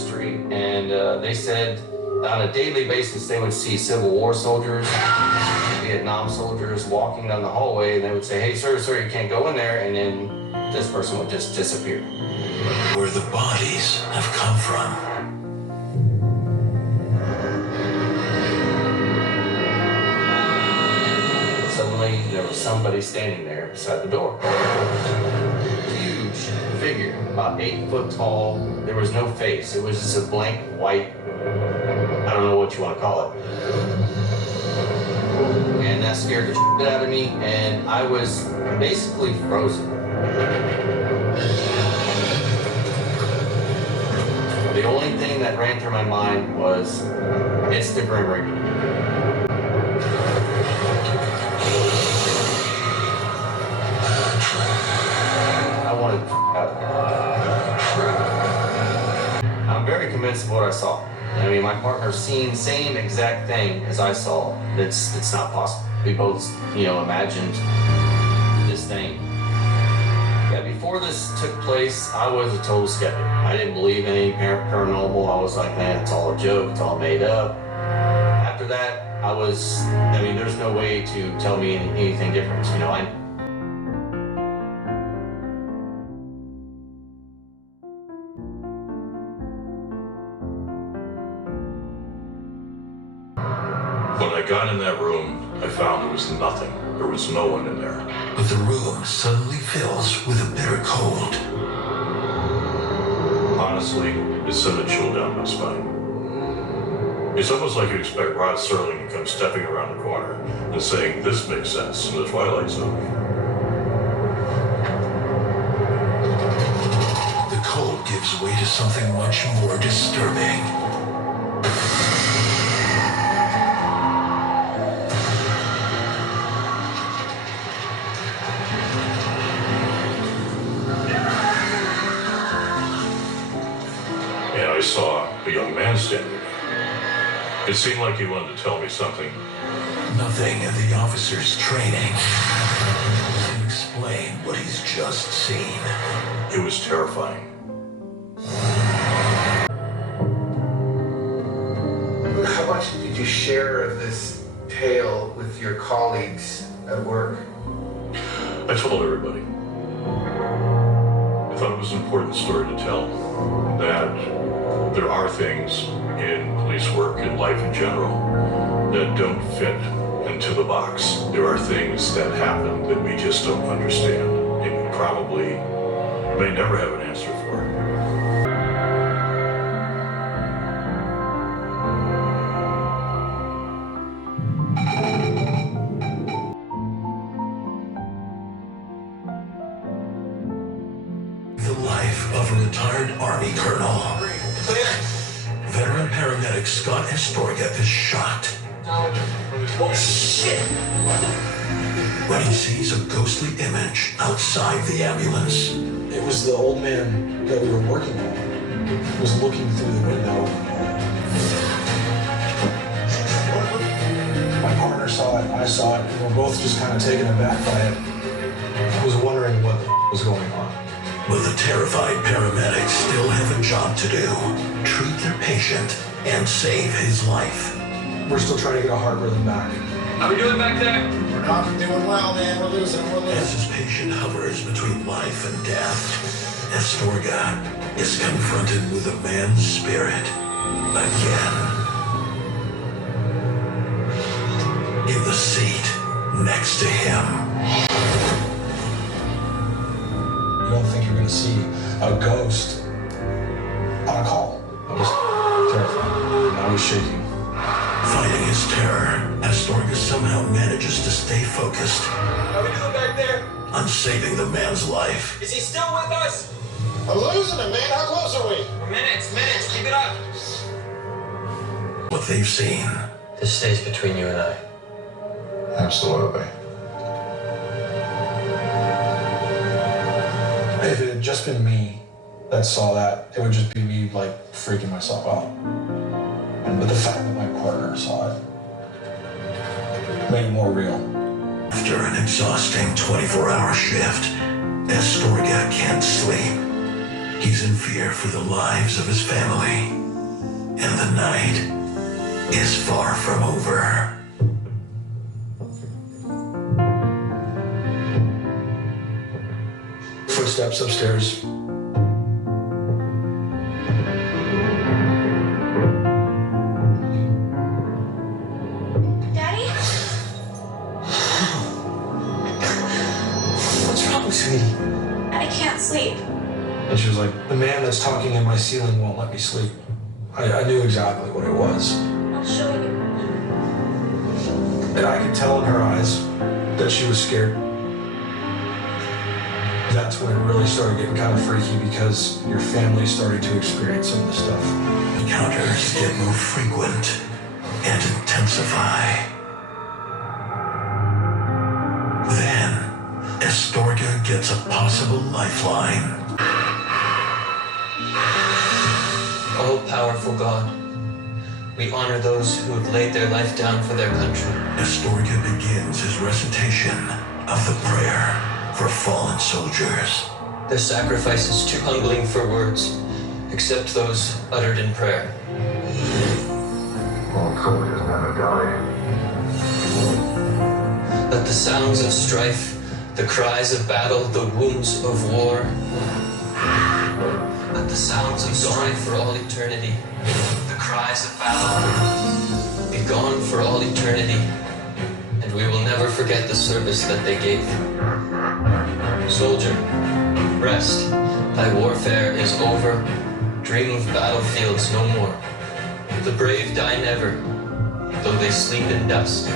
industry, and they said on a daily basis they would see Civil War soldiers, Vietnam soldiers walking down the hallway, and they would say, "Hey, sir, you can't go in there," and then this person would just disappear. Where the bodies have come from. Suddenly, there was somebody standing there beside the door. Huge figure, about 8 foot tall. There was no face. It was just a blank white, I don't know what you want to call it. And that scared the shit out of me, and I was basically frozen. The only thing that ran through my mind was, it's the Grim Reaper. I wanted out. I'm very convinced of what I saw. I mean, my partner's seen same exact thing as I saw. It's not possible. We both, imagined this thing. Yeah, before this took place, I was a total skeptic. I didn't believe in any paranormal. I was like, man, it's all a joke. It's all made up. After that, there's no way to tell me anything different. When I got in that room, I found there was nothing. There was no one in there. But the room suddenly fills with a bitter cold. Honestly, it sent a chill down my spine. It's almost like you expect Rod Serling to come stepping around the corner and saying, "This makes sense," in the Twilight Zone. The cold gives way to something much more disturbing. I saw a young man standing there. It seemed like he wanted to tell me something. Nothing in the officer's training can explain what he's just seen. It was terrifying. How much did you share of this tale with your colleagues at work? I told everybody. I thought it was an important story to tell. That there are things in police work and life in general that don't fit into the box. There are things that happen that we just don't understand, and we probably may never have an answer for. The life of a retired Army colonel. Veteran paramedic Scott Astorga is shocked. Oh, shit! When he sees a ghostly image outside the ambulance. It was the old man that we were working on. He was looking through the window. My partner saw it, I saw it, and we're both just kind of taken aback by it. I was wondering what was going on. But the terrified paramedics still have a job to do. Treat their patient and save his life. We're still trying to get a heart rhythm back. How we doing back there? We're not doing well, man. We're losing. As his patient hovers between life and death, Astorga is confronted with a man's spirit again. In the seat next to him. You don't think you're going to see a ghost on a call. I was terrified. I was shaking. Fighting his terror, Astorga somehow manages to stay focused How we doing back there? on saving the man's life. Is he still with us? I'm losing him, man. How close are we? Minutes. Keep it up. What they've seen This stays between you and I. Absolutely. If it had just been me that saw that, it would just be me, freaking myself out. But the fact that my partner saw it made it more real. After an exhausting 24-hour shift, Astorga can't sleep. He's in fear for the lives of his family. And the night is far from over. Footsteps upstairs. Daddy? What's wrong, sweetie? I can't sleep. And she was like, the man that's talking in my ceiling won't let me sleep. I knew exactly what it was. I'll show you. And I could tell in her eyes that she was scared. That's when it really started getting kind of freaky because your family started to experience some of this stuff. Encounters get more frequent and intensify. Then, Astorga gets a possible lifeline. All-powerful God, we honor those who have laid their life down for their country. Astorga begins his recitation of the prayer for fallen soldiers. Their sacrifice is too humbling for words, except those uttered in prayer. All soldiers never die. Let the sounds of strife, the cries of battle, the wounds of war, let the sounds of strife for all eternity, the cries of battle, be gone for all eternity, and we will never forget the service that they gave. Soldier, rest, thy warfare is over, dream of battlefields no more. The brave die never, though they sleep in dust.